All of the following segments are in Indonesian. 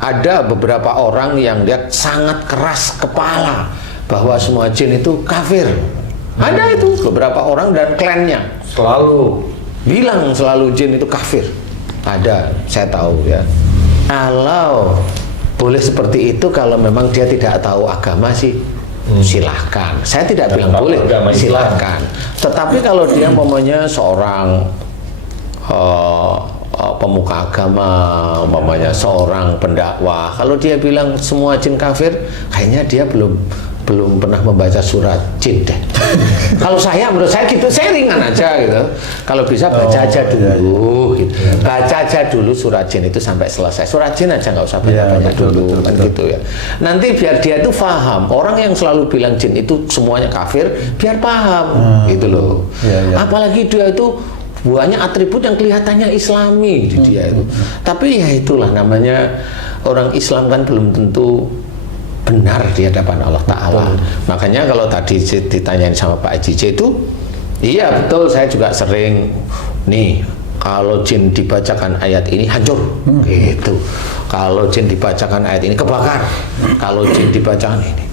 ada beberapa orang yang dia sangat keras kepala bahwa semua jin itu kafir. Ada itu beberapa orang dan klannya Selalu bilang selalu jin itu kafir. Ada, saya tahu ya. Kalau boleh seperti itu, kalau memang dia tidak tahu agama sih, silahkan. Saya tidak bilang boleh, silahkan. Tetapi kalau dia umpamanya seorang pemuka agama, umpamanya seorang pendakwah, kalau dia bilang semua jin kafir, kayaknya dia belum pernah membaca surat jin deh. Kalau saya, menurut saya gitu, saya ringan aja gitu. Kalau bisa baca aja dulu, gitu. Baca aja dulu surat jin itu sampai selesai. Surat jin aja nggak usah banyak-banyak dulu, kan gitu ya. Nanti biar dia itu paham. Orang yang selalu bilang jin itu semuanya kafir, biar paham, gitu loh. Apalagi dia itu banyak atribut yang kelihatannya Islami di dia itu. Tapi ya itulah namanya orang Islam kan belum tentu benar di hadapan Allah Ta'ala. Makanya kalau tadi ditanyain sama Pak Haji J itu, iya betul, saya juga sering nih, kalau jin dibacakan ayat ini hancur, gitu. Kalau jin dibacakan ayat ini kebakar. Kalau jin dibacakan ini.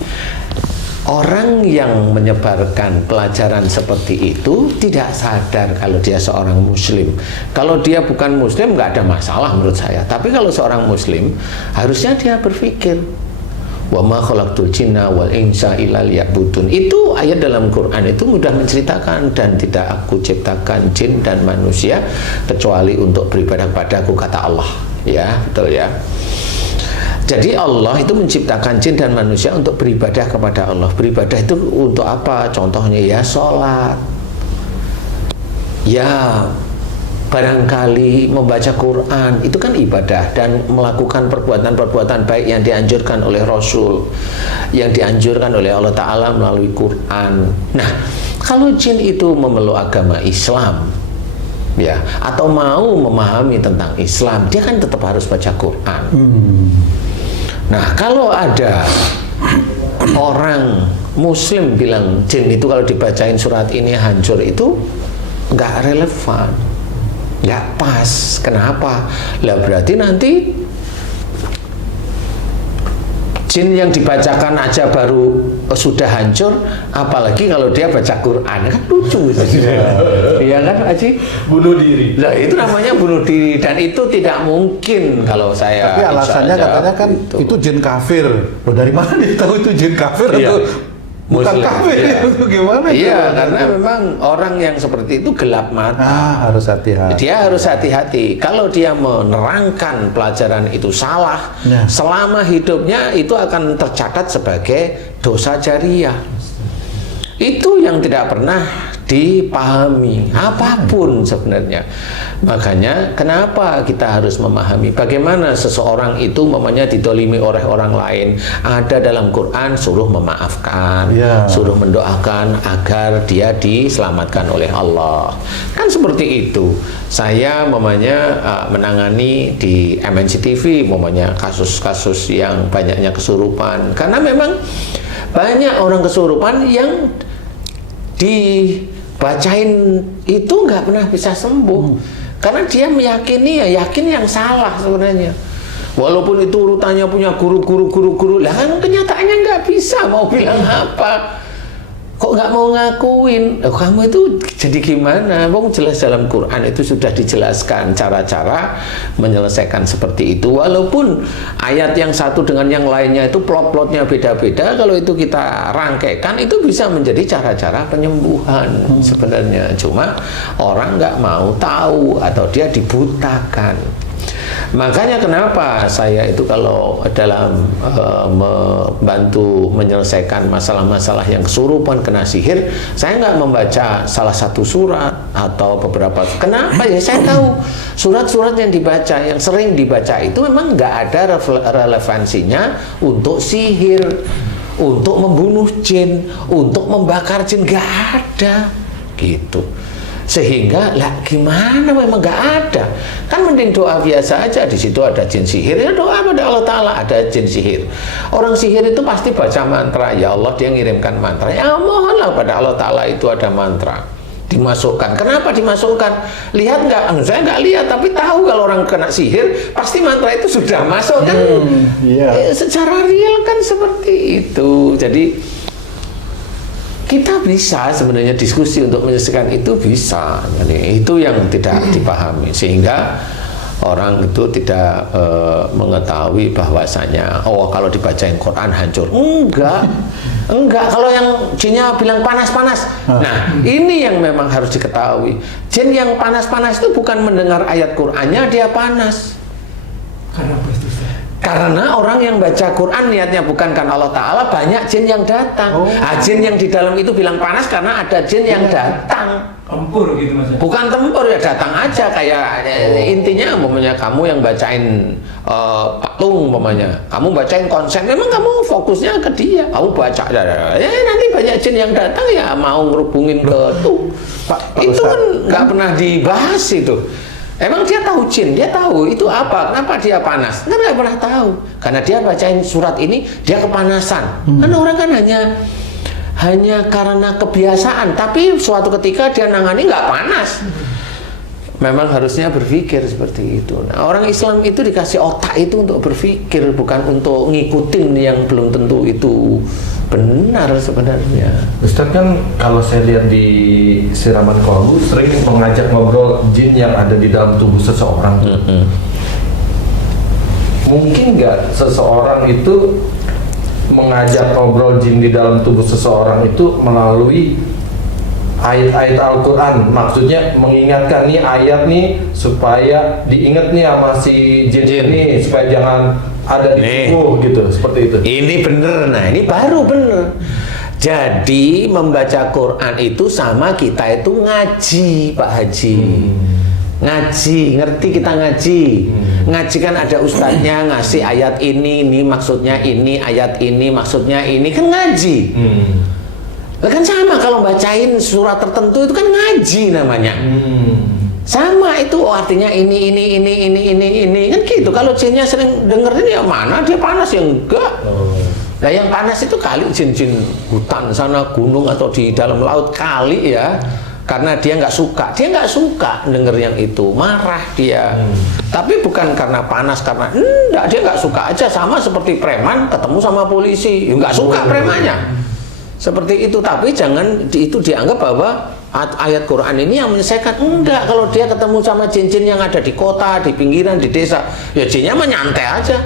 Orang yang menyebarkan pelajaran seperti itu tidak sadar kalau dia seorang muslim. Kalau dia bukan muslim nggak ada masalah menurut saya. Tapi kalau seorang muslim harusnya dia berpikir, wa ma khalaqtul jinna wal insa illa liya'budun. Itu ayat dalam Quran itu mudah menceritakan, dan tidak aku ciptakan jin dan manusia kecuali untuk beribadah padaku, kata Allah. Ya, betul ya. Jadi Allah itu menciptakan jin dan manusia untuk beribadah kepada Allah. Beribadah itu untuk apa? Contohnya ya sholat, ya barangkali membaca Quran, itu kan ibadah, dan melakukan perbuatan-perbuatan baik yang dianjurkan oleh Rasul, yang dianjurkan oleh Allah Ta'ala melalui Quran. Nah, kalau jin itu memeluk agama Islam, ya, atau mau memahami tentang Islam, dia kan tetap harus baca Quran. Nah, kalau ada orang Muslim bilang jin itu kalau dibacain surat ini hancur, itu nggak relevan, nggak pas. Kenapa? Lah berarti nanti jin yang dibacakan aja baru sudah hancur, apalagi kalau dia baca Quran, kan lucu itu. Iya kan, Haji? bunuh diri. Nah, itu namanya bunuh diri, dan itu tidak mungkin kalau saya. Tapi alasannya katanya kan itu jin kafir. Loh, dari mana dia tahu itu jin kafir atau bukan kafir? Iya. Itu gimana? Iya, karena memang orang yang seperti itu gelap mata. Harus hati-hati. Dia harus hati-hati. Kalau dia menerangkan pelajaran itu salah, selama hidupnya itu akan tercatat sebagai dosa jariah. Itu yang tidak pernah dipahami apapun sebenarnya. Makanya kenapa kita harus memahami bagaimana seseorang itu mamanya didolimi oleh orang lain. Ada dalam Quran suruh memaafkan, suruh mendoakan agar dia diselamatkan oleh Allah. Kan seperti itu. Saya mamanya menangani di MNC TV mamanya kasus-kasus yang banyaknya kesurupan, karena memang banyak orang kesurupan yang dibacain itu nggak pernah bisa sembuh, karena dia meyakini yakin yang salah sebenarnya. Walaupun itu urutannya punya guru, lah kan kenyataannya nggak bisa, mau bilang apa? Kok nggak mau ngakuin? Kamu itu jadi gimana? Wong jelas dalam Quran itu sudah dijelaskan cara-cara menyelesaikan seperti itu. Walaupun ayat yang satu dengan yang lainnya itu plot-plotnya beda-beda, kalau itu kita rangkaikan itu bisa menjadi cara-cara penyembuhan sebenarnya. Cuma orang nggak mau tahu atau dia dibutakan. Makanya kenapa saya itu kalau dalam membantu menyelesaikan masalah-masalah yang kesurupan, kena sihir, saya nggak membaca salah satu surat atau beberapa. Kenapa ya? Saya tahu surat-surat yang dibaca, yang sering dibaca itu memang nggak ada relevansinya untuk sihir, untuk membunuh jin, untuk membakar jin, nggak ada gitu. Sehingga lah gimana, memang nggak ada, kan mending doa biasa aja. Di situ ada jin sihir, ya doa pada Allah Ta'ala. Ada jin sihir, orang sihir itu pasti baca mantra, ya Allah dia ngirimkan mantra, ya mohonlah pada Allah Ta'ala itu ada mantra. dimasukkan. Kenapa dimasukkan? Lihat nggak? Saya nggak lihat, tapi tahu kalau orang kena sihir pasti mantra itu sudah masuk kan. Secara real kan seperti itu. Jadi kita bisa sebenarnya diskusi untuk menyelesaikan itu bisa. Jadi itu yang tidak dipahami, sehingga orang itu tidak mengetahui bahwasanya kalau dibacain Quran hancur. Enggak, kalau yang jinnya bilang panas-panas. Nah, ini yang memang harus diketahui. Jin yang panas-panas itu bukan mendengar ayat Qur'annya dia panas. Karena orang yang baca Quran niatnya bukan karena Allah Ta'ala, banyak jin yang datang. Jin yang di dalam itu bilang panas karena ada jin yang datang. Tempur gitu Mas. Bukan tempur, ya datang aja kayak intinya umpamanya kamu yang bacain patung umpamanya, kamu bacain konsen, memang kamu fokusnya ke dia, kamu baca ya nanti banyak jin yang datang ya mau ngerubungin ke tuh. Pak itu kan nggak pernah dibahas itu. Emang dia tahu jin, dia tahu itu apa, kenapa dia panas? Kan nggak pernah tahu, karena dia bacain surat ini dia kepanasan. Kan orang kan hanya karena kebiasaan, tapi suatu ketika dia nangani nggak panas. Memang harusnya berpikir seperti itu. Nah, orang Islam itu dikasih otak itu untuk berpikir, bukan untuk ngikutin yang belum tentu itu benar sebenarnya. Ustadz kan kalau saya lihat di siraman kolbu sering mengajak ngobrol jin yang ada di dalam tubuh seseorang. Mungkin nggak seseorang itu mengajak ngobrol jin di dalam tubuh seseorang itu melalui ayat-ayat Al-Quran, maksudnya mengingatkan nih ayat nih supaya diingat nih sama si jin ini supaya jangan ada di tubuh gitu, seperti itu. Ini bener, nah ini baru bener. Jadi membaca Quran itu sama kita itu ngaji, Pak Haji. Ngaji, ngerti kita ngaji. Ngaji kan ada ustadznya ngasih ayat ini maksudnya ini, ayat ini maksudnya ini, kan ngaji. Kan sama kalau bacain surat tertentu itu kan ngaji namanya. Sama itu artinya ini kan gitu. Kalau jinnya sering dengerin ya mana dia panas ya enggak. Nah yang panas itu kali jin-jin hutan sana, gunung atau di dalam laut kali ya. Karena dia nggak suka denger yang itu, marah dia. Tapi bukan karena panas, karena enggak, dia nggak suka aja, sama seperti preman ketemu sama polisi, nggak suka premannya. Seperti itu, tapi jangan itu dianggap bahwa ayat Quran ini yang menyelesaikan. Enggak, kalau dia ketemu sama jin-jin yang ada di kota, di pinggiran, di desa, ya jinnya menyantai aja.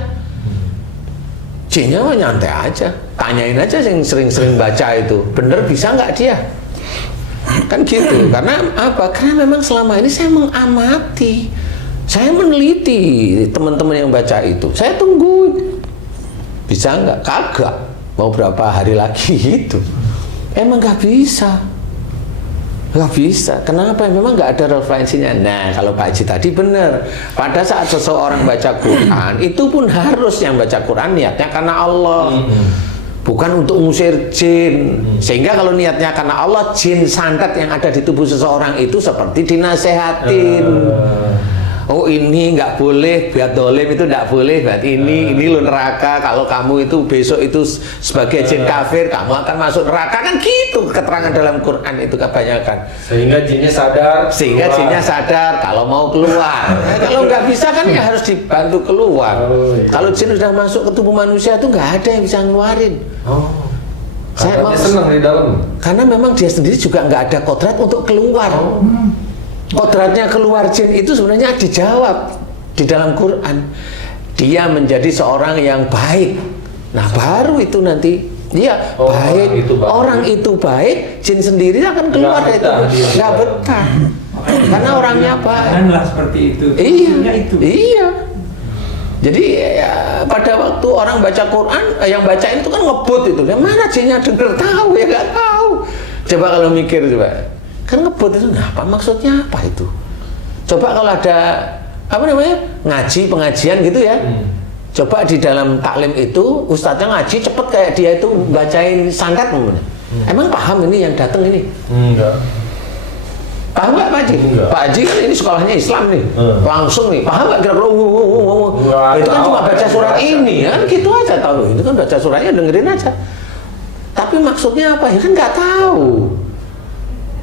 Jinnya menyantai aja. Tanyain aja yang sering-sering baca itu, bener bisa nggak dia? Kan gitu. Karena apa? Karena memang selama ini saya mengamati, saya meneliti teman-teman yang baca itu. Saya tungguin, bisa nggak? Kagak. Mau berapa hari lagi itu? Emang nggak bisa. Nggak bisa. Kenapa? Memang nggak ada referensinya. Nah, kalau Pak Haji tadi benar. Pada saat seseorang baca Quran, itu pun harus yang baca Quran niatnya karena Allah. Bukan untuk mengusir jin. Sehingga kalau niatnya karena Allah, jin santet yang ada di tubuh seseorang itu seperti dinasehatin. Oh ini nggak boleh, biat dolim itu nggak boleh, buat ini lo neraka, kalau kamu itu besok itu sebagai jin kafir, kamu akan masuk neraka, kan gitu keterangan dalam Quran itu kebanyakan. Sehingga jinnya sadar kalau mau keluar. Nah, kalau nggak bisa kan ya harus dibantu keluar. Kalau jin sudah masuk ke tubuh manusia itu nggak ada yang bisa ngeluarin. Saya senang di dalam. Karena memang dia sendiri juga nggak ada kodrat untuk keluar. Kodratnya keluar jin itu sebenarnya dijawab di dalam Quran. Dia menjadi seorang yang baik. Nah baru itu nanti dia baik. Orang itu baik, jin sendiri akan keluar dari itu. Nggak betah. Karena orangnya baik. Lah seperti itu. Iya. Jadi ya, pada waktu orang baca Quran, yang bacain itu kan ngebut itu. Yang mana jinnya denger tahu ya nggak tahu. Coba kalau mikir coba. Kan ngebut itu, nah apa maksudnya apa itu? Coba kalau ada apa namanya pengajian gitu ya, coba di dalam taklim itu ustadznya ngaji cepet kayak dia itu bacain santet, emang paham ini yang datang ini? Enggak. Paham nggak Pak Haji? Pak Haji kan ini sekolahnya Islam nih, langsung nih, paham nggak kira-kira? Itu kan cuma baca surat ini, kan gitu aja tahu. Itu kan baca suratnya dengerin aja. Tapi maksudnya apa ya kan nggak tahu.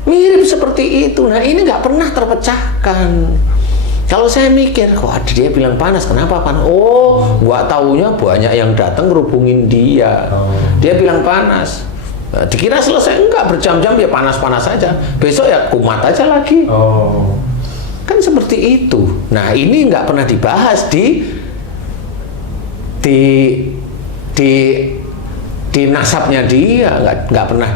Mirip seperti itu. Nah ini nggak pernah terpecahkan. Kalau saya mikir, wah dia bilang panas, kenapa panas? Oh, gua taunya banyak yang datang ngerubungin dia. Dia bilang panas. Nah, dikira selesai, enggak, berjam-jam ya panas-panas saja. Besok ya kumat aja lagi. Kan seperti itu. Nah ini nggak pernah dibahas di nasabnya dia, nggak pernah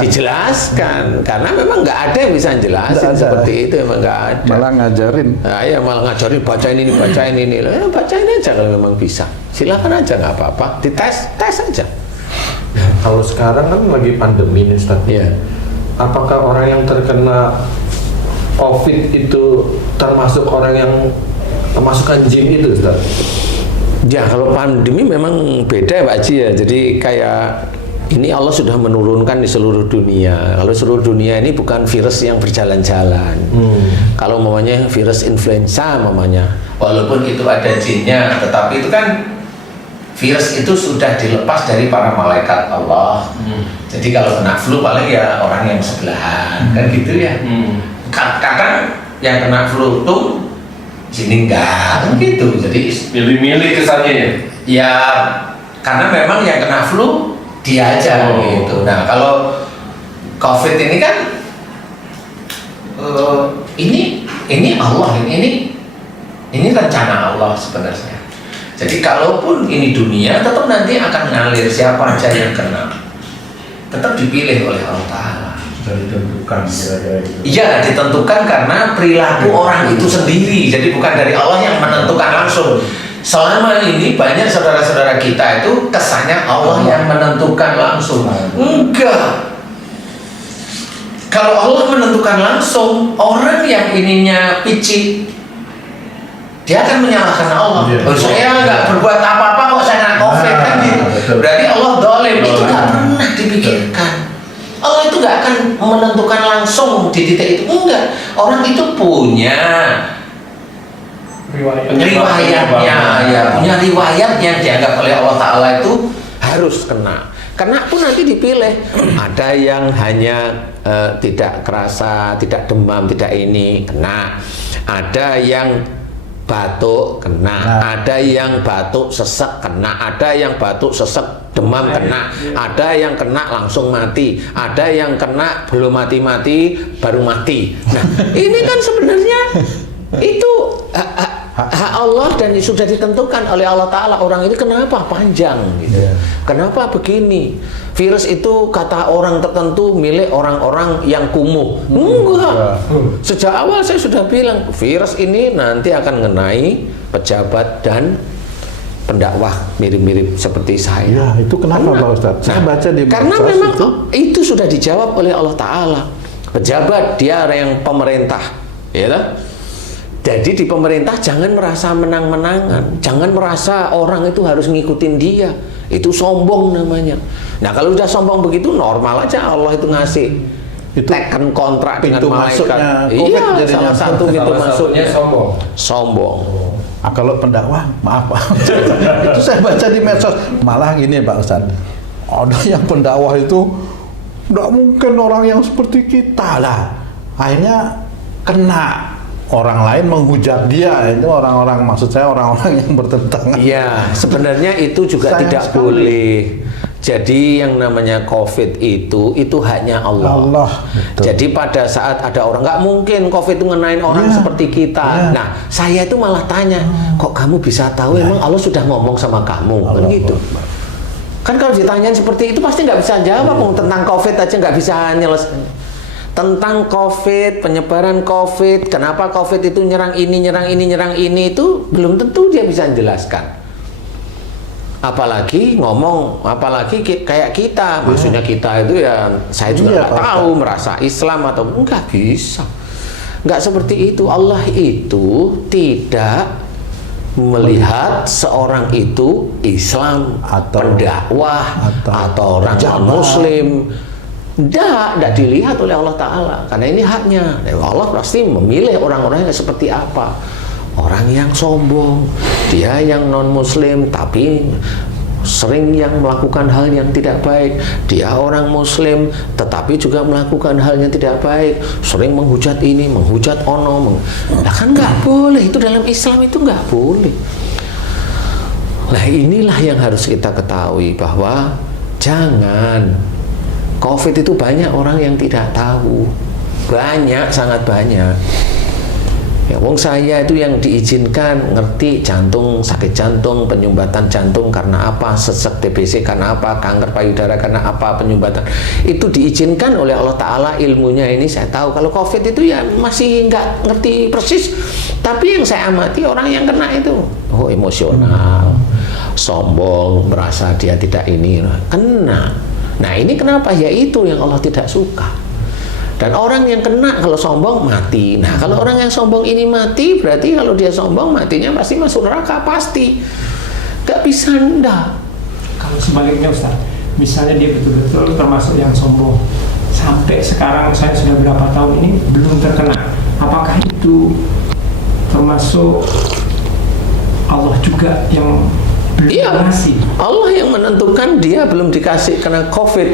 dijelaskan karena memang nggak ada yang bisa jelasin seperti itu, emang nggak ada. Malah ngajarin. Nah, ya malah ngajarin bacain ini bacain aja kalau memang bisa, silakan aja, nggak apa-apa, tes aja. Kalau sekarang kan lagi pandemi nih Ustaz. Iya. Apakah orang yang terkena COVID itu termasuk orang yang kemasukan jin itu Ustaz? Ya kalau pandemi memang beda ya Pak Haji ya. Jadi kayak ini Allah sudah menurunkan di seluruh dunia. Kalau seluruh dunia ini bukan virus yang berjalan-jalan. Kalau mamanya virus influenza mamanya, walaupun itu ada jinnya, tetapi itu kan virus itu sudah dilepas dari para malaikat Allah. Jadi kalau kena flu paling ya orang yang sebelahan, kan gitu ya. Kadang yang kena flu tuh sini enggak, kan gitu. Jadi Milih-milih kesannya ya? ya karena memang yang kena flu dia aja gitu. Nah kalau COVID ini kan ini Allah, ini rencana Allah sebenarnya. Jadi kalaupun ini dunia, tetap nanti akan ngalir siapa aja yang kena, tetap dipilih oleh Allah Ta'ala. Sudah ditentukan kira-kira gitu. Iya, ditentukan karena perilaku orang itu sendiri. Jadi bukan dari Allah yang menentukan langsung. Selama ini banyak saudara-saudara kita itu kesannya Allah yang menentukan langsung. Enggak. Kalau Allah menentukan langsung, orang yang ininya picik, dia akan menyalahkan Allah. Oh, saya nggak berbuat apa-apa kok saya kena COVID kan gitu. Berarti Allah dolim. Itu nggak pernah dipikirkan. Allah itu nggak akan menentukan langsung di titik itu, enggak. Orang itu punya riwayatnya, ya punya riwayat yang dianggap oleh Allah Ta'ala itu harus kena. Kena pun nanti dipilih. Ada yang hanya tidak kerasa, tidak demam, tidak ini, kena. Ada yang batuk kena, ada yang batuk sesek kena, ada yang batuk sesek demam kena, ada yang kena langsung mati, ada yang kena belum mati-mati baru mati. Nah ini kan sebenarnya itu hak Allah dan sudah ditentukan oleh Allah Ta'ala. Orang ini kenapa panjang gitu, kenapa begini. Virus itu kata orang tertentu milik orang-orang yang kumuh. Enggak. Sejak awal saya sudah bilang virus ini nanti akan mengenai pejabat dan pendakwah mirip-mirip seperti saya. Ya, itu kenapa Pak Ustadz? Saya baca di karena memang itu sudah dijawab oleh Allah Ta'ala. Pejabat dia yang pemerintah, ya kan? Jadi di pemerintah jangan merasa menang-menangan, jangan merasa orang itu harus ngikutin dia, itu sombong namanya. Nah kalau udah sombong begitu normal aja Allah itu ngasih itu teken kontrak dengan malaikat. Iya, salah satu pintu masuknya sombong. Nah, kalau pendakwah maaf Pak, itu saya baca di medsos malah gini Pak Ustadz, ada yang pendakwah itu nggak mungkin orang yang seperti kita lah, akhirnya kena. Orang lain menghujat dia, itu orang-orang, maksud saya orang-orang yang bertentangan. Iya, sebenarnya itu juga tidak boleh. Jadi yang namanya COVID itu haknya Allah. Jadi pada saat ada orang, nggak mungkin COVID itu ngenain orang seperti kita. Nah, saya itu malah tanya, kok kamu bisa tahu? Emang Allah sudah ngomong sama kamu, kan gitu. Kan kalau ditanyain seperti itu pasti nggak bisa jawab. Tentang COVID aja nggak bisa nyelesain. Tentang COVID, penyebaran COVID, kenapa COVID itu nyerang ini itu belum tentu dia bisa menjelaskan. Apalagi kayak kita, maksudnya kita itu ya saya juga nggak tahu merasa Islam atau enggak bisa. Nggak seperti itu. Allah itu tidak melihat seorang itu Islam atau pendakwah atau orang non-Muslim. Tidak dilihat oleh Allah Ta'ala, karena ini haknya. Allah pasti memilih orang-orang yang seperti apa. Orang yang sombong, dia yang non-Muslim tapi sering yang melakukan hal yang tidak baik. Dia orang muslim tetapi juga melakukan hal yang tidak baik, sering menghujat ini, menghujat ono. Nah kan nggak boleh, itu dalam Islam itu nggak boleh. Nah inilah yang harus kita ketahui, bahwa jangan, COVID itu banyak orang yang tidak tahu, banyak, sangat banyak. Ya, wong saya itu yang diizinkan ngerti jantung, sakit jantung, penyumbatan jantung karena apa, sesek TBC karena apa, kanker payudara karena apa, penyumbatan itu diizinkan oleh Allah Ta'ala. Ilmunya ini saya tahu. Kalau COVID itu ya masih nggak ngerti persis, tapi yang saya amati orang yang kena itu emosional, sombong, merasa dia tidak ini, kena. Nah ini kenapa? Ya itu yang Allah tidak suka. Dan orang yang kena kalau sombong mati. Nah kalau orang yang sombong ini mati, berarti kalau dia sombong matinya pasti masuk neraka, pasti. Gak bisa ndak. Kalau sebaliknya Ustaz, misalnya dia betul-betul termasuk yang sombong, sampai sekarang saya sudah berapa tahun ini belum terkena, apakah itu termasuk Allah juga yang Iya, Allah yang menentukan dia belum dikasih kena COVID.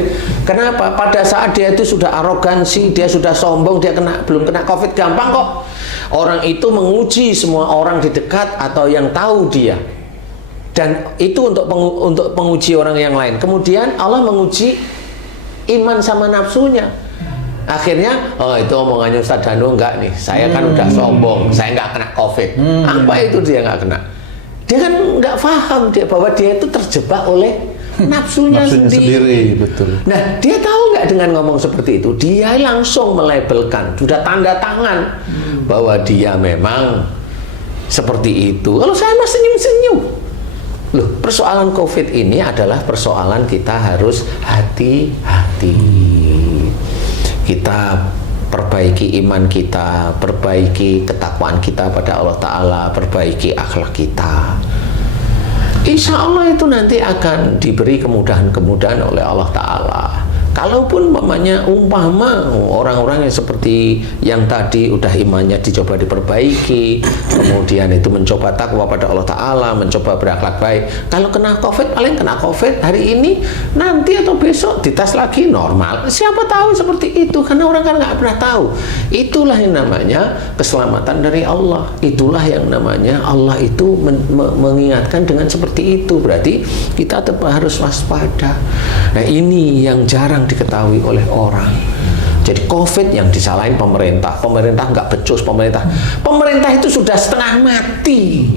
Kenapa? Pada saat dia itu sudah arogansi, dia sudah sombong, dia belum kena COVID, gampang kok. Orang itu menguji semua orang di dekat atau yang tahu dia. Dan itu untuk menguji orang yang lain. Kemudian Allah menguji iman sama nafsunya. Akhirnya, oh itu omongannya Ustaz Danu enggak nih. Saya kan udah sombong, saya enggak kena COVID. Apa itu dia enggak kena? Dia kan nggak paham bahwa dia itu terjebak oleh nafsunya sendiri. Betul. Nah, dia tahu nggak dengan ngomong seperti itu? Dia langsung melabelkan, sudah tanda tangan bahwa dia memang seperti itu. Kalau saya masih senyum-senyum. Loh, persoalan COVID ini adalah persoalan kita harus hati-hati. Kita perbaiki iman kita, perbaiki ketakwaan kita pada Allah Ta'ala, perbaiki akhlak kita. Insya Allah itu nanti akan diberi kemudahan-kemudahan oleh Allah Ta'ala. Kalaupun umpama orang-orang yang seperti yang tadi udah imannya dicoba diperbaiki, kemudian itu mencoba takwa pada Allah Ta'ala, mencoba berakhlak baik, kalau kena COVID paling kena COVID hari ini, nanti atau besok dites lagi normal. Siapa tahu seperti itu, karena orang kan nggak pernah tahu. Itulah yang namanya keselamatan dari Allah. Itulah yang namanya Allah itu mengingatkan dengan seperti itu. Berarti kita tetap harus waspada. Nah ini yang jarang diketahui oleh orang. Jadi COVID yang disalahin pemerintah nggak becus, pemerintah itu sudah setengah mati.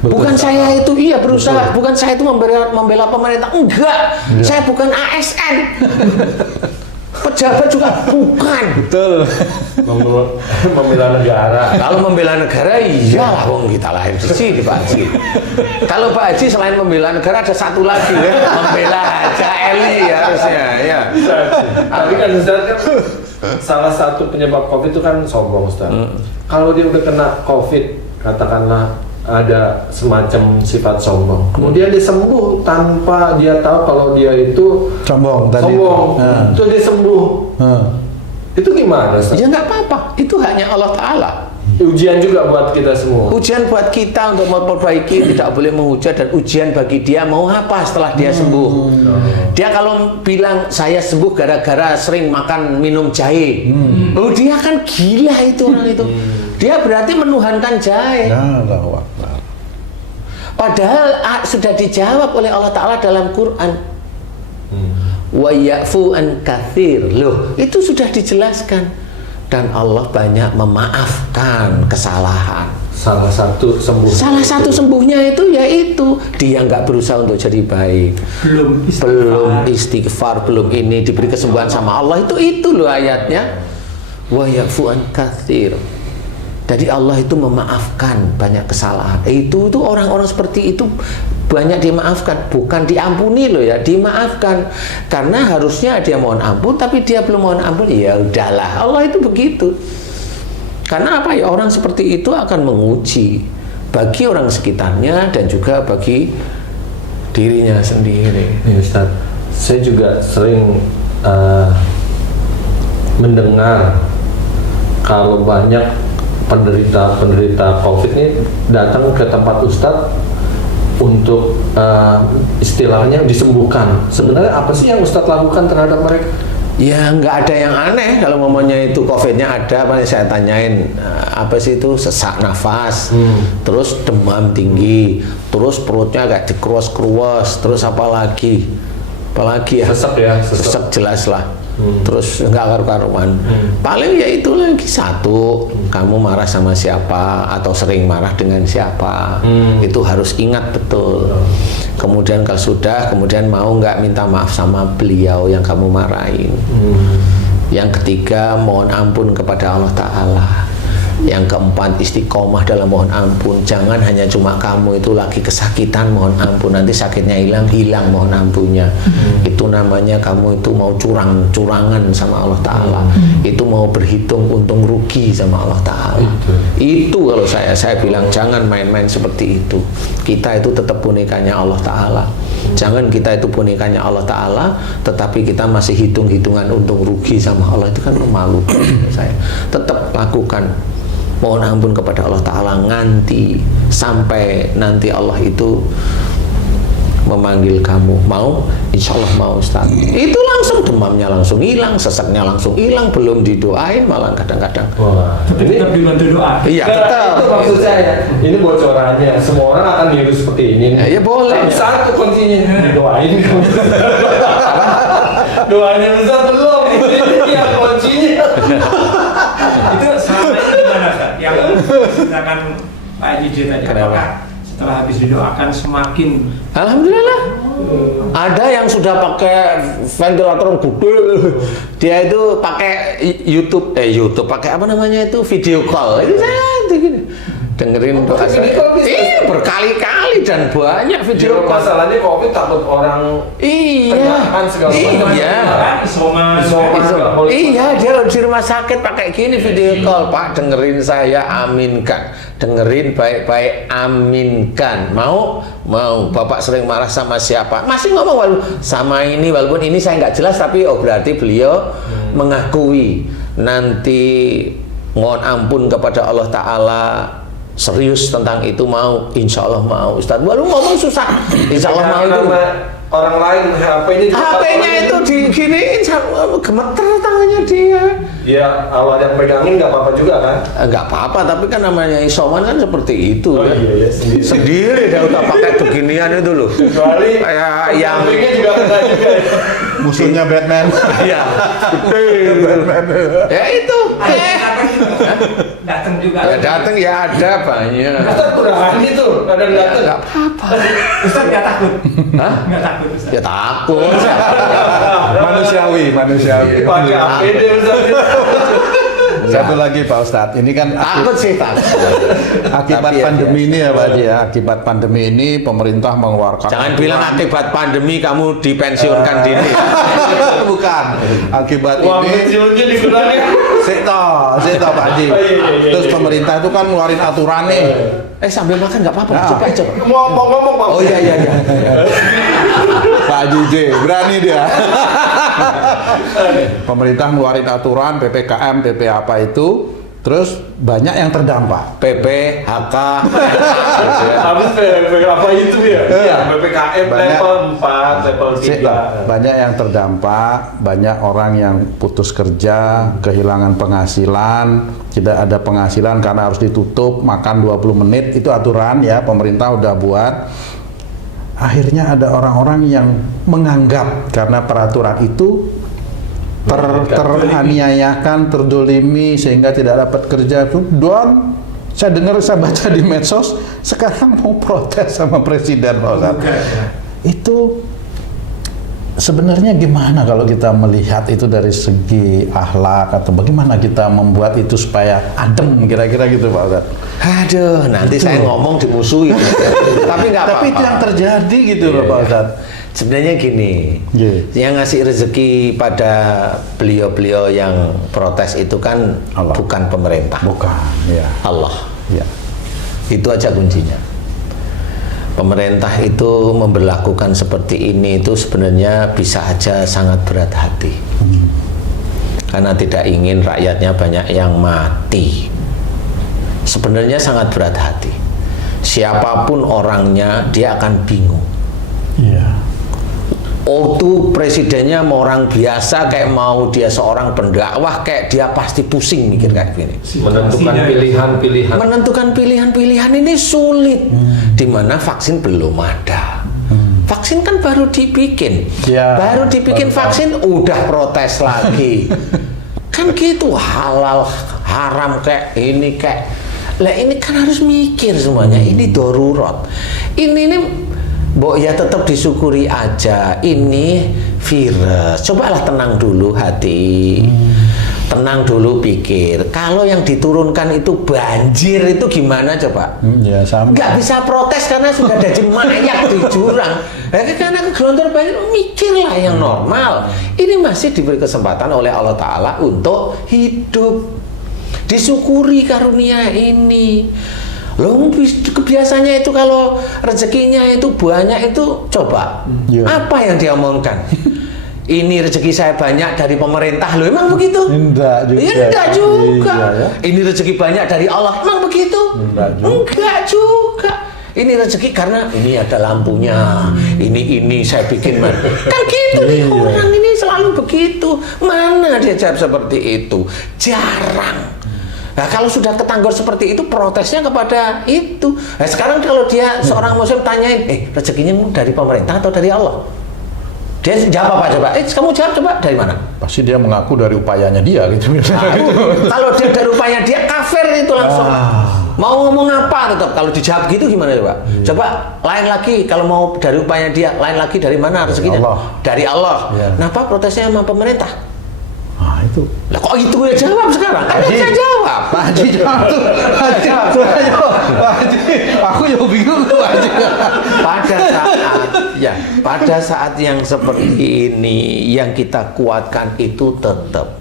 Bukan saya itu berusaha, bukan saya itu membela pemerintah, enggak. Saya bukan ASN. Pejabat juga bukan. Betul. Membela negara. Kalau membela negara, iyalah wong kita lahir di sini Pak Haji. Kalau Pak Haji selain membela negara ada satu lagi ya, membela Haja Eli harusnya ya. Tapi kan Ustaz kan salah satu penyebab COVID itu kan sombong Ustaz. Kalau dia udah kena COVID, katakanlah ada semacam sifat sombong. Kemudian dia sembuh tanpa dia tahu kalau dia itu sombong. Itu dia sembuh. Itu gimana? Ustaz? Ya nggak apa-apa. Itu hanya Allah Ta'ala. Ujian juga buat kita semua. Ujian buat kita untuk memperbaiki, tidak boleh menghujat, dan ujian bagi dia mau apa setelah dia sembuh. Dia kalau bilang saya sembuh gara-gara sering makan minum jahe, dia kan gila itu orang itu. Dia berarti menuhankan jahe. Padahal sudah dijawab oleh Allah Ta'ala dalam Quran. Wa ya'fu an katsir. Loh, itu sudah dijelaskan. Dan Allah banyak memaafkan kesalahan. Salah satu sembuhnya itu yaitu dia nggak berusaha untuk jadi baik, belum istighfar, belum ini diberi kesembuhan sama Allah. Itu loh ayatnya. Wa ya'fu an katsir. Jadi Allah itu memaafkan banyak kesalahan. Itu orang-orang seperti itu banyak dimaafkan, bukan diampuni loh ya, dimaafkan. Karena harusnya dia mohon ampun, tapi dia belum mohon ampun, ya udahlah. Allah itu begitu. Karena apa ya, orang seperti itu akan menguji bagi orang sekitarnya dan juga bagi dirinya sendiri. Ya, Ustaz, saya juga sering mendengar kalau banyak penderita COVID ini datang ke tempat Ustadz untuk istilahnya disembuhkan. Sebenarnya apa sih yang Ustadz lakukan terhadap mereka? Ya nggak ada yang aneh kalau momennya itu COVID-nya ada, apa saya tanyain apa sih itu sesak nafas, terus demam tinggi, terus perutnya agak dikeruas-keruas, terus apa lagi ya? Sesek ya, Sesek jelas lah. Terus nggak karu-karuan. Paling ya itu lagi satu, kamu marah sama siapa atau sering marah dengan siapa, itu harus ingat betul. Kemudian kalau sudah, kemudian mau nggak minta maaf sama beliau yang kamu marahin. Yang ketiga, mohon ampun kepada Allah Ta'ala. Yang keempat, istiqomah dalam mohon ampun. Jangan hanya cuma kamu itu lagi kesakitan mohon ampun, nanti sakitnya hilang mohon ampunnya. Itu namanya kamu itu mau curangan sama Allah Ta'ala. Itu mau berhitung untung rugi sama Allah Ta'ala. Itu kalau saya bilang jangan main-main seperti itu. Kita itu tetap bonekanya Allah Ta'ala. Jangan kita itu bonekanya Allah Ta'ala, tetapi kita masih hitung-hitungan untung rugi sama Allah. Itu kan memalukan. Saya tetap lakukan mohon ampun kepada Allah Ta'ala nganti sampai nanti Allah itu memanggil kamu. Mau? Insya Allah mau, Ustaz. Itu langsung demamnya langsung hilang, seseknya langsung hilang, belum didoain malah kadang-kadang. Wah, Tapi tetap dibantu doa. Iya, Nah, tetap. itu maksud saya. Ini bocorannya. Semua orang akan niru seperti ini. Ya boleh. Tapi satu kuncinya didoain. Doanya besar belum. Ini yang kuncinya. Itu selama ini gimana, Ustaz? Yang ceritakan Pak Haji tadi, Kenapa? apakah setelah habis didoakan semakin Alhamdulillah. Ada yang sudah pakai ventilator gede, dia itu pakai YouTube, pakai apa namanya itu video call. Itu saya gini, dengerin doa Video saya. call bisa? Iya, berkali-kali dan banyak video call. Masalahnya COVID takut orang Iya, penyakit segala macam. iya. isoman Nggak boleh. Iya, dia di rumah sakit pakai gini video call. Pak, dengerin saya, aminkan. Dengerin baik-baik, aminkan. Mau? Bapak sering marah sama siapa? Masih ngomong sama ini, walaupun ini saya nggak jelas, tapi berarti beliau mengakui. Nanti mohon ampun kepada Allah Ta'ala, serius tentang itu mau, insya Allah mau. Ustaz baru ngomong susah, insya Allah mau itu. Orang lain HP-nya itu diginiin, gemeter tangannya dia. Ya, kalau ada yang pegangin nggak apa-apa juga kan? Enggak apa-apa, tapi kan namanya isoman kan seperti itu. Oh, iya, sendiri. Sendiri dia udah pakai beginian itu loh. Kecuali Kayak yang sampingnya juga kena juga. Musuhnya Batman. iya. Ya itu. datang juga. Ya datang ya ada banyak. Ustaz berani tuh, kadang Ya datang. enggak apa-apa. Ustaz nggak takut? Hah? Nggak takut, Ustaz? Ya takut. Manusiawi. Pakai APD Ustaz. Satu lagi Pak Ustadz, ini kan Takut sih takut. akibat Tapi ya pandemi biasa. ini ya Pak Haji ya, akibat pandemi ini pemerintah mengeluarkan Jangan bilang akibat pandemi kamu dipensiunkan dini. bukan akibat Uang ini pensiunnya dikurangi. Seto Pak Haji. Iya. Terus pemerintah itu kan ngeluarin aturan nih. Sambil makan nggak apa-apa, Nah. coba aja. Mau ngomong Pak. Oh iya. Pak Haji J, berani dia. Pemerintah ngeluarin aturan PPKM, PP apa itu, terus banyak yang terdampak. PP, HK. Habis apa itu ya? Iya, PPKM Banyak. level 4, level 3. Banyak yang terdampak, banyak orang yang putus kerja, kehilangan penghasilan, tidak ada penghasilan karena harus ditutup, makan 20 menit, itu aturan ya, pemerintah udah buat. Akhirnya ada orang-orang yang menganggap karena peraturan itu teraniayakan, terdolimi sehingga tidak dapat kerja itu. Dan saya dengar, saya baca di medsos sekarang mau protes sama presiden Pak Ustadz. Itu sebenarnya gimana kalau kita melihat itu dari segi akhlak atau bagaimana kita membuat itu supaya adem kira-kira gitu Pak Ustadz. Aduh, nanti saya ngomong dimusuhi. Tapi nggak apa-apa. Tapi itu yang terjadi gitu loh Pak Ustadz. Sebenarnya gini, Iya. yang ngasih rezeki pada beliau-beliau yang protes itu kan Allah. bukan pemerintah, Bukan, ya. Allah. Ya. Itu aja kuncinya. Pemerintah itu memberlakukan seperti ini itu sebenarnya bisa aja sangat berat hati. Karena tidak ingin rakyatnya banyak yang mati. Sebenarnya sangat berat hati. siapapun orangnya dia akan bingung. Iya. Oh tuh presidennya mau orang biasa kayak mau dia seorang pendakwah kayak dia pasti pusing mikir kayak gini. Menentukan pilihan-pilihan. Menentukan pilihan-pilihan ini sulit, dimana vaksin belum ada. Vaksin kan baru dibikin, Ya, baru dibikin baru vaksin udah protes lagi. Kan gitu, halal haram kayak ini kayak. Lah ini kan harus mikir semuanya. Ini darurat. Ini Mbok ya tetap disyukuri aja. Ini virus. Cobalah tenang dulu hati. Tenang dulu pikir. Kalau yang diturunkan itu banjir itu gimana coba? Ya sama. Nggak bisa protes karena sudah ada mayat di jurang. Karena kegelontor banjir, mikirlah yang normal. Ini masih diberi kesempatan oleh Allah Ta'ala untuk hidup. Disyukuri karunia ini. Loh, kebiasaannya itu kalau rezekinya itu banyak itu coba apa yang dia omongkan? Ini rezeki saya banyak dari pemerintah, loh emang begitu? Enggak juga. Ya, enggak juga. Iya, ya. Ini rezeki banyak dari Allah, emang begitu? Enggak juga. Ini rezeki karena ini ada lampunya, ini saya bikin man. Kan gitu nih orang ini selalu begitu. Mana dia jawab seperti itu? Jarang. Nah kalau sudah ketanggor seperti itu protesnya kepada itu. Nah sekarang kalau dia seorang muslim tanyain, rezekinya dari pemerintah atau dari Allah? Dia jawab apa coba? Kamu jawab coba dari mana? Pasti dia mengaku dari upayanya dia gitu. Kalau dia dari upaya dia kafir itu langsung. Mau ngomong apa tetap kalau dijawab gitu gimana coba? Coba lain lagi kalau mau dari upaya dia, lain lagi dari mana rezekinya? Allah. Dari Allah. Kenapa protesnya sama pemerintah? Ah itu. Lah kok itu ya jawab sekarang? Kan bisa jawab. Pak Haji jawab tuh. Pak Haji, aku ya bingung tuh Pak Haji. Pada saat yang seperti ini yang kita kuatkan itu tetap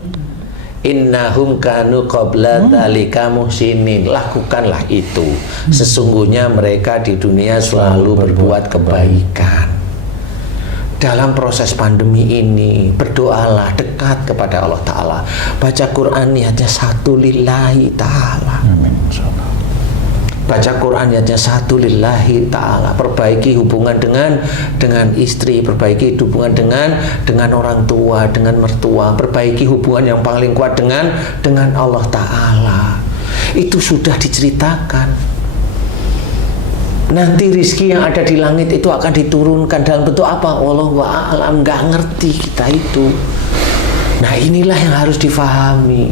innahum kanu qabla dzalika muhsinin. Lakukanlah itu. Sesungguhnya mereka di dunia selalu berbuat kebaikan. Dalam proses pandemi ini berdoalah, dekat kepada Allah Ta'ala. Baca Quran niatnya satu lillahi ta'ala. Baca Quran niatnya satu lillahi ta'ala. Perbaiki hubungan dengan istri, perbaiki hubungan dengan orang tua, dengan mertua, perbaiki hubungan yang paling kuat dengan Allah Ta'ala. Itu sudah diceritakan. Nanti rizki yang ada di langit itu akan diturunkan dalam bentuk apa? Wallahu a'lam, nggak ngerti kita itu. Nah inilah yang harus difahami.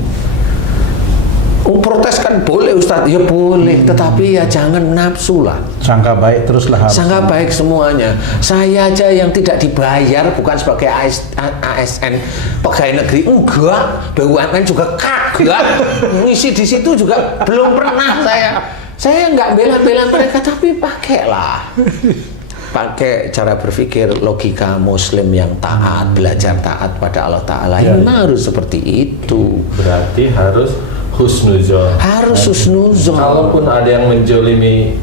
Protes kan boleh Ustadz, ya boleh, tetapi ya jangan nafsu lah. Sangka baik teruslah. Sangka baik semuanya. Saya aja yang tidak dibayar bukan sebagai ASN pegawai negeri, enggak. BUMN juga kagak. Misi di situ juga belum pernah saya nggak bela-bela mereka, tapi pakailah. Pakai cara berpikir logika muslim yang taat, belajar taat pada Allah Ta'ala. Memang harus seperti itu. Berarti harus husnuzon. Harus husnuzon. Kalaupun ada yang menjolimi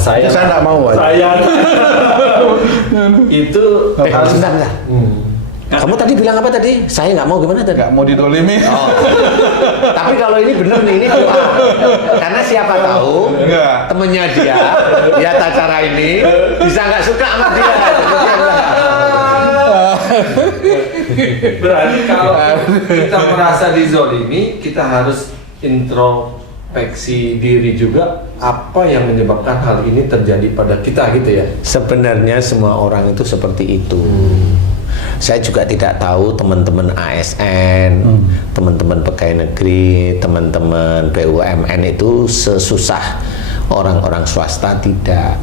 saya nggak mau. Saya itu harus. Bentar. Kamu tadi bilang apa tadi? Saya nggak mau gimana tadi? Nggak mau didolimi. Oh. Tapi kalau ini bener nih, ini doa. Karena siapa tahu temennya dia cara ini bisa nggak suka sama dia. Berarti kalau kita merasa dizolimi, kita harus introspeksi diri juga. Apa yang menyebabkan hal ini terjadi pada kita gitu ya? Sebenarnya semua orang itu seperti itu. Saya juga tidak tahu teman-teman ASN, teman-teman pegawai negeri, teman-teman BUMN itu sesusah orang-orang swasta tidak.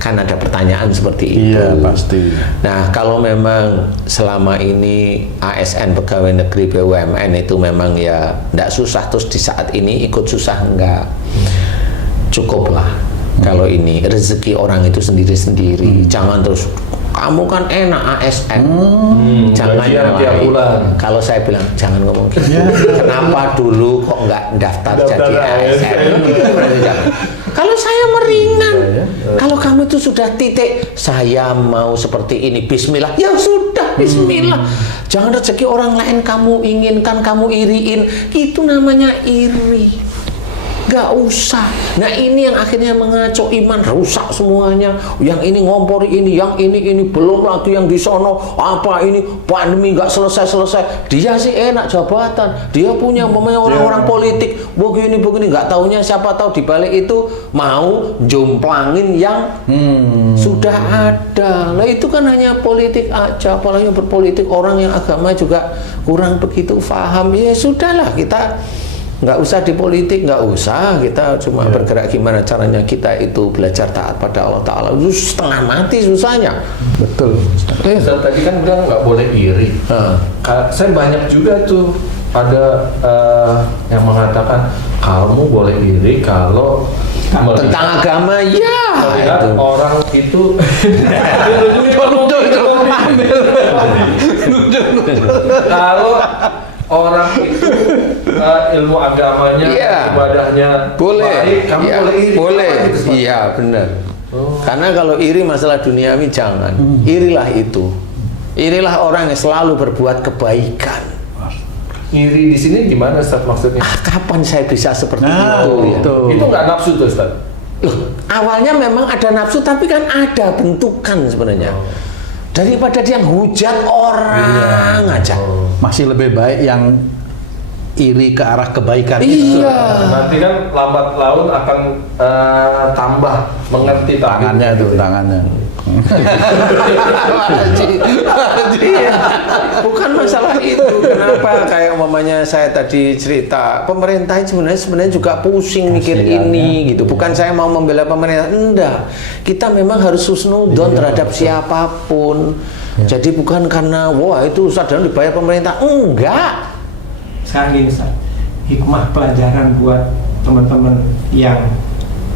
Kan ada pertanyaan seperti itu. Iya pasti. Nah kalau memang selama ini ASN pegawai negeri BUMN itu memang ya tidak susah, terus di saat ini ikut susah enggak, cukuplah. Kalau ini rezeki orang itu sendiri-sendiri, jangan terus kamu kan enak ASN, jangan tiap bulan. Kalau saya bilang jangan ngomong gitu. Kenapa dulu kok nggak daftar jadi ASN? Kalau saya meringan, kalau kamu itu sudah titik, saya mau seperti ini, Bismillah, ya sudah Bismillah. Jangan rezeki orang lain kamu inginkan, kamu iriin, itu namanya iri. nggak usah. Nah ini yang akhirnya mengaco, iman rusak semuanya. Yang ini ngompori ini, yang ini belum lagi yang di sono apa ini pandemi nggak selesai. Dia sih enak jabatan, dia punya orang-orang politik begini nggak taunya siapa tahu di balik itu mau jomplangin yang sudah ada. Lah itu kan hanya politik aja, apalagi berpolitik orang yang agama juga kurang begitu paham. Ya sudahlah, kita nggak usah di politik, nggak usah, kita cuma bergerak gimana caranya kita itu belajar taat pada Allah Ta'ala. Itu setengah mati susahnya. Betul. Ustaz tadi kan bilang nggak boleh iri. Saya banyak juga tuh ada yang mengatakan kamu boleh iri kalau tentang agama, ya melihat itu. orang itu kalau orang itu ilmu agamanya, ibadahnya baik, kamu boleh iri. Boleh, iya benar. Karena kalau iri masalah duniawi jangan. Irilah itu. Irilah orang yang selalu berbuat kebaikan. Iri di sini gimana Ustaz maksudnya? Kapan saya bisa seperti itu? Ya? Itu nggak nafsu tuh Ustaz? Loh, awalnya memang ada nafsu, tapi kan ada bentukan sebenarnya. Daripada dia hujat orang aja. Masih lebih baik yang iri ke arah kebaikan. Iya. Nanti kan lambat laun akan tambah mengerti Tangannya itu, tangannya. Bukan masalah itu. Kenapa kayak umpamanya saya tadi cerita, pemerintah sebenarnya juga pusing mikir ini gitu. Bukan saya mau membela pemerintah, enggak. Kita memang harus husnudon terhadap siapapun. Jadi bukan karena wah itu Ustaz dan dibayar pemerintah, enggak. Sekarang gini Ustaz, hikmah pelajaran buat teman-teman yang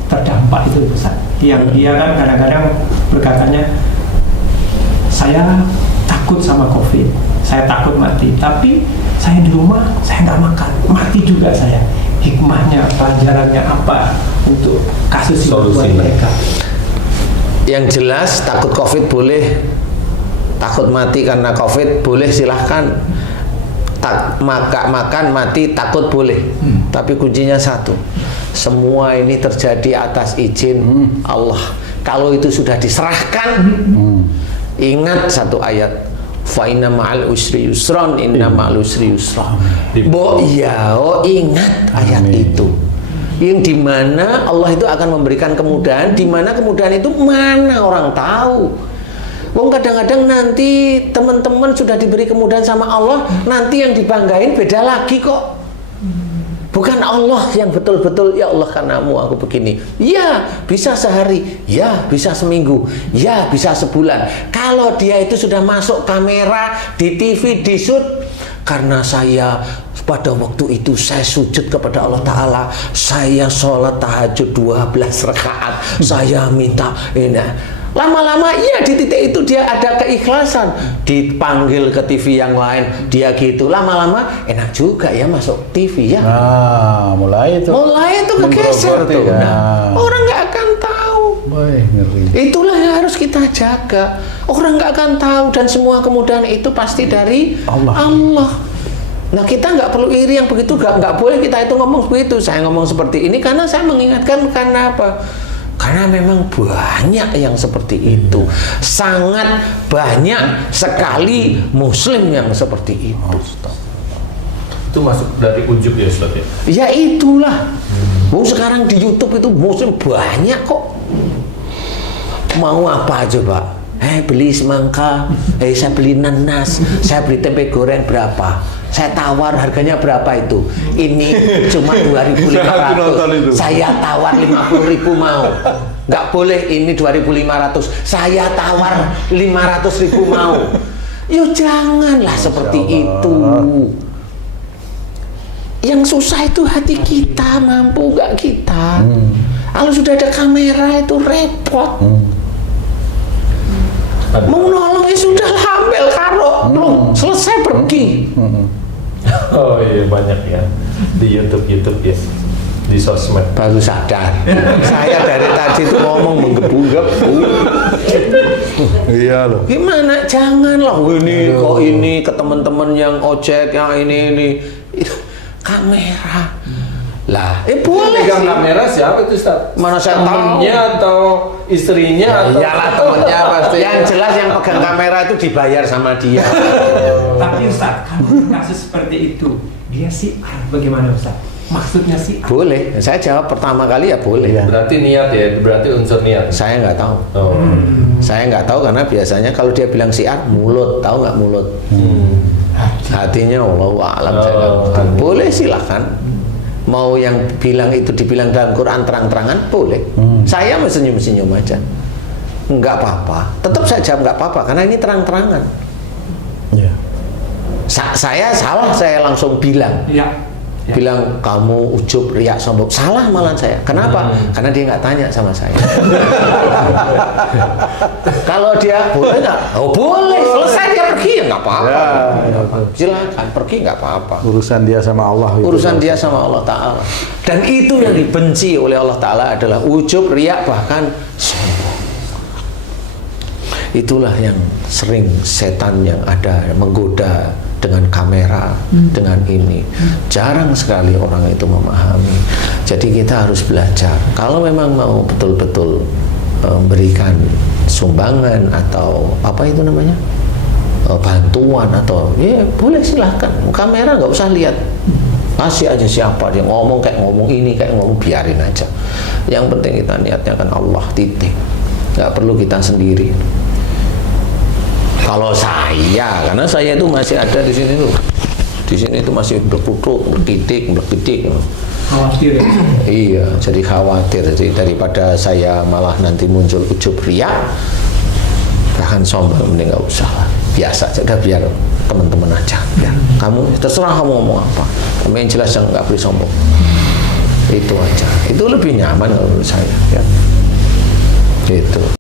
terdampak itu Ustaz, yang dia kan kadang-kadang berkatanya saya takut sama COVID, saya takut mati, tapi saya di rumah saya nggak makan, mati juga saya. Hikmahnya, pelajarannya apa untuk kasus itu buat mereka? Yang jelas takut COVID boleh, takut mati karena COVID boleh, silahkan. Makan mati takut boleh, tapi kuncinya satu, semua ini terjadi atas izin Allah. Kalau itu sudah diserahkan, ingat satu ayat, fa inna ma'al usri yusron, inna ma'al usri yusron. Ingat ayat itu, yang dimana Allah itu akan memberikan kemudahan, dimana kemudahan itu mana orang tahu. Wong kadang-kadang nanti teman-teman sudah diberi kemudahan sama Allah, nanti yang dibanggain beda lagi kok. Bukan Allah yang betul-betul, ya Allah karenamu aku begini. Ya bisa sehari, ya bisa seminggu, ya bisa sebulan. Kalau dia itu sudah masuk kamera, di TV, di shoot, karena saya pada waktu itu saya sujud kepada Allah Ta'ala, saya sholat tahajud 12 rakaat, saya minta ini. Lama-lama iya di titik itu dia ada keikhlasan, dipanggil ke TV yang lain dia gitu, lama-lama enak juga ya masuk TV ya. Mulai itu kegeser tuh. Nah, orang nggak akan tahu. Ngeri. Itulah yang harus kita jaga. Orang nggak akan tahu, dan semua kemudahan itu pasti dari Allah. Nah kita nggak perlu iri yang begitu, nggak boleh kita itu ngomong begitu. Saya ngomong seperti ini karena saya mengingatkan, karena apa? Karena memang banyak yang seperti itu, sangat banyak sekali Muslim yang seperti itu. Itu masuk dari ujub ya Ustaz ya? Ya itulah. Sekarang di YouTube itu Muslim banyak kok. Mau apa coba? Beli semangka, saya beli nanas, saya beli tempe goreng berapa? Saya tawar harganya berapa itu? Ini cuma 2.500. Saya tawar 50.000 mau. Nggak boleh ini 2.500. Saya tawar 500.000 mau. Yo janganlah seperti itu. Yang susah itu hati kita, mampu nggak kita. Kalau sudah ada kamera itu repot. Mau nolong ya sudah hamil karo, selesai pergi. Oh iya banyak ya di YouTube ya, di sosmed. Baru sadar. Saya dari tadi itu ngomong menggebu-gebu. Iya loh. Gimana? Janganlah ini kok ini ke teman-teman yang ojek yang ini kamera. Lah, boleh Pegang sih. kamera siapa itu Ustaz? Mana saya tahu. Temennya atau istrinya Ya, atau iyalah temennya pasti. Yang jelas yang pegang kamera itu dibayar sama dia. Tapi Ustaz, kalau kasus seperti itu, dia siar bagaimana Ustaz? Maksudnya siar? Boleh. Saya jawab pertama kali ya boleh. Iya. berarti niat ya, berarti unsur niat. Saya nggak tahu. Oh. Saya nggak tahu karena biasanya kalau dia bilang siar mulut, tahu nggak mulut? Hatinya Allah alam saya nggak Oh, ngerti. hati. Boleh silahkan. Mau yang bilang itu dibilang dalam Quran terang-terangan boleh. Saya mau senyum-senyum aja. Nggak apa-apa. Tetap saya jawab nggak apa-apa karena ini terang-terangan. Iya. Saya salah, saya langsung bilang. Ya. Bilang kamu ujub, riak, sombong. Salah malah saya. Kenapa? Karena dia nggak tanya sama saya. Kalau dia boleh nggak? Oh boleh. Selesai dia pergi ya nggak apa-apa. Ya, Silakan pergi nggak apa-apa. urusan dia sama Allah. gitu. Urusan dia sama Allah Ta'ala. Dan itu yang dibenci oleh Allah Ta'ala adalah ujub, riak, bahkan sombong. Itulah yang sering setan yang ada menggoda dengan kamera, dengan ini. Jarang sekali orang itu memahami. Jadi kita harus belajar. Kalau memang mau betul-betul memberikan sumbangan atau apa itu namanya, bantuan atau ya boleh silahkan. Kamera nggak usah lihat. Kasih aja siapa dia ngomong kayak ngomong ini kayak ngomong, biarin aja. Yang penting kita niatnya kan Allah, titik. Nggak perlu kita sendiri. Kalau saya, karena saya itu masih ada di sini tuh, di sini itu masih berkutuk, berkitik. Khawatir ya. Iya, jadi khawatir. Jadi daripada saya malah nanti muncul ujub riak, bahkan sombong, mending nggak usah lah. Biasa aja, udah biar teman-teman aja. Biar kamu terserah kamu ngomong apa. Kamu yang jelas yang nggak boleh sombong. Itu aja. Itu lebih nyaman kalau menurut saya. Ya. Itu.